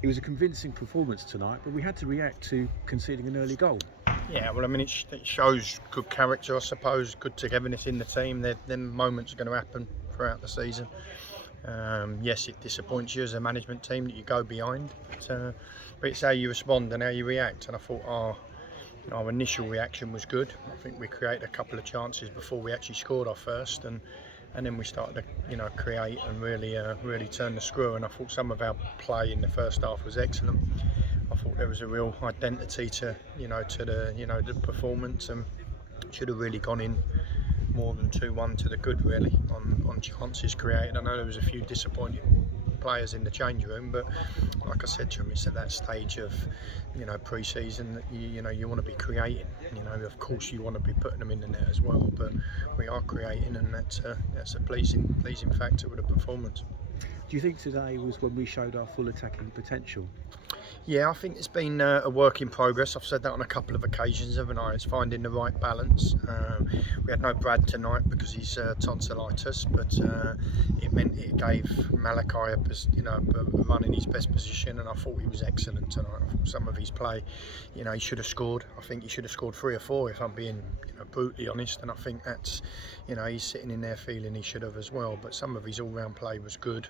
It was a convincing performance tonight, but we had to react to conceding an early goal. Yeah, well, I mean, it shows good character, I suppose, good togetherness in the team. Them moments are going to happen throughout the season. Yes, it disappoints you as a management team that you go behind, but it's how you respond and how you react. And I thought our initial reaction was good. I think we created a couple of chances before we actually scored our first, and then we started to create and really turn the screw. And I thought some of our play in the first half was excellent. I thought there was a real identity to the performance, and should have really gone in more than 2-1 to the good, really, on chances created. I know there was a few disappointed players in the change room, but like I said to him, it's at that stage of pre-season that you want to be creating. Of course you want to be putting them in the net as well, but we are creating, and that's a pleasing factor with the performance. Do you think today was when we showed our full attacking potential? Yeah, I think it's been a work in progress. I've said that on a couple of occasions, haven't I? It's finding the right balance. We had no Brad tonight because he's tonsillitis, but it meant it gave Malachi a run in his best position, and I thought he was excellent tonight. I thought some of his play, he should have scored. I think he should have scored 3 or 4 if I'm being brutally honest, and I think that's he's sitting in there feeling he should have as well. But some of his all-round play was good.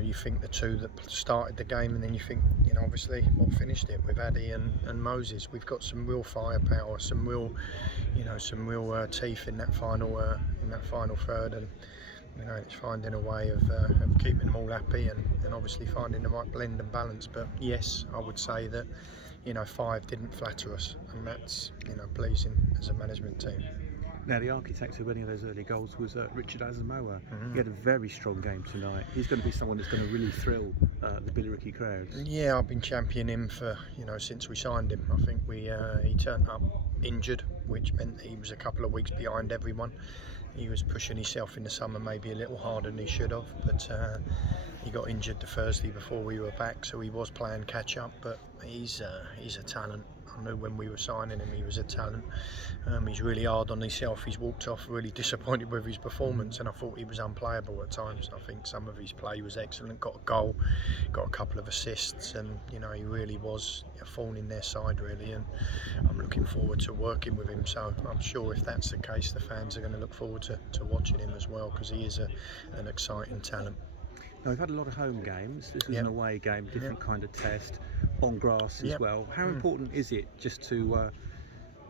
You think the two that started the game, and then you think, obviously what finished it with Addy and Moses. We've got some real firepower, some real teeth in that final third, and it's finding a way of keeping them all happy and obviously finding the right blend and balance. But yes, I would say that 5 didn't flatter us, and that's pleasing as a management team. Now, the architect of any of those early goals was Richard Asamoah. He had a very strong game tonight. He's going to be someone that's going to really thrill the Billericay crowds. Yeah, I've been championing him for since we signed him. I think he turned up injured, which meant that he was a couple of weeks behind everyone. He was pushing himself in the summer maybe a little harder than he should have, but he got injured the Thursday before we were back, so he was playing catch up. But he's a talent. I knew when we were signing him he was a talent. He's really hard on himself. He's walked off really disappointed with his performance, and I thought he was unplayable at times. I think some of his play was excellent. Got a goal, got a couple of assists, and he really was a thorn in their side, really. And I'm looking forward to working with him. So I'm sure if that's the case, the fans are going to look forward to watching him as well, because he is an exciting talent. Now, we've had a lot of home games. This was an away game, different kind of test, on grass as well. How important is it just to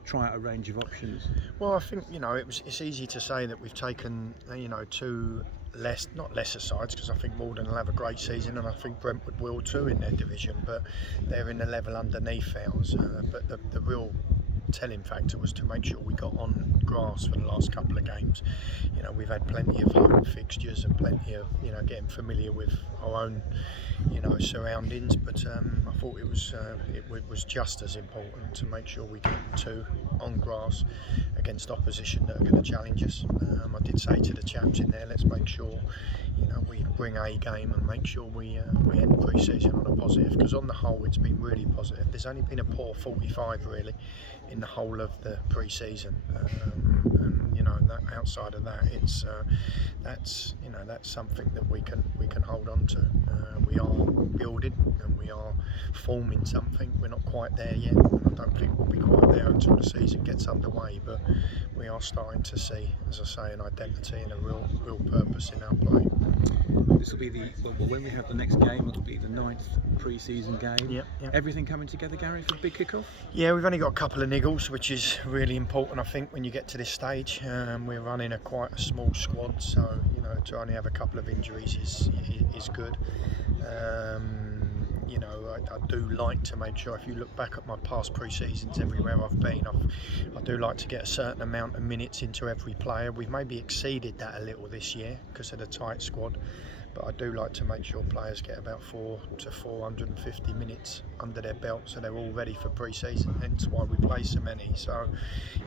try out a range of options? Well, I think it's easy to say that we've taken 2 not lesser sides, because I think Maldon will have a great season, and I think Brentwood will too in their division, but they're in the level underneath ours. But the real telling factor was to make sure we got on grass for the last couple of games. We've had plenty of home fixtures and plenty of getting familiar with our own surroundings, but I thought it was just as important to make sure we get 2 on grass against opposition that are going to challenge us. I did say to the chaps in there, let's make sure we bring a game and make sure we end pre-season on a positive, because on the whole it's been really positive. There's only been a poor 45 really in the whole of the pre-season, and outside of that, it's that's something that we can hold on to. We are building and we are forming something. We're not quite there yet, and I don't think we'll be quite there until the season gets underway, but we are starting to see, as I say, an identity and a real purpose in our play. This will be when we have the next game, it'll be the 9th pre-season game. Yep. Everything coming together, Gary, for the big kick-off? Yeah, we've only got a couple of niggles, which is really important, I think, when you get to this stage. We're running quite a small squad, so to only have a couple of injuries is good. I do like to make sure, if you look back at my past pre-seasons everywhere I've been, I do like to get a certain amount of minutes into every player. We've maybe exceeded that a little this year because of the tight squad, but I do like to make sure players get about 400 to 450 minutes under their belt, so they're all ready for pre-season. Hence why we play so many. So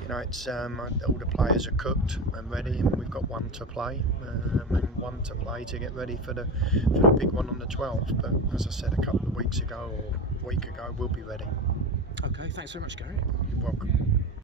it's all the players are cooked and ready, and we've got 1 to play, and 1 to play to get ready for the big one on the 12th. But as I said a couple of weeks ago or a week ago, we'll be ready. Okay, thanks very much, Gary. You're welcome.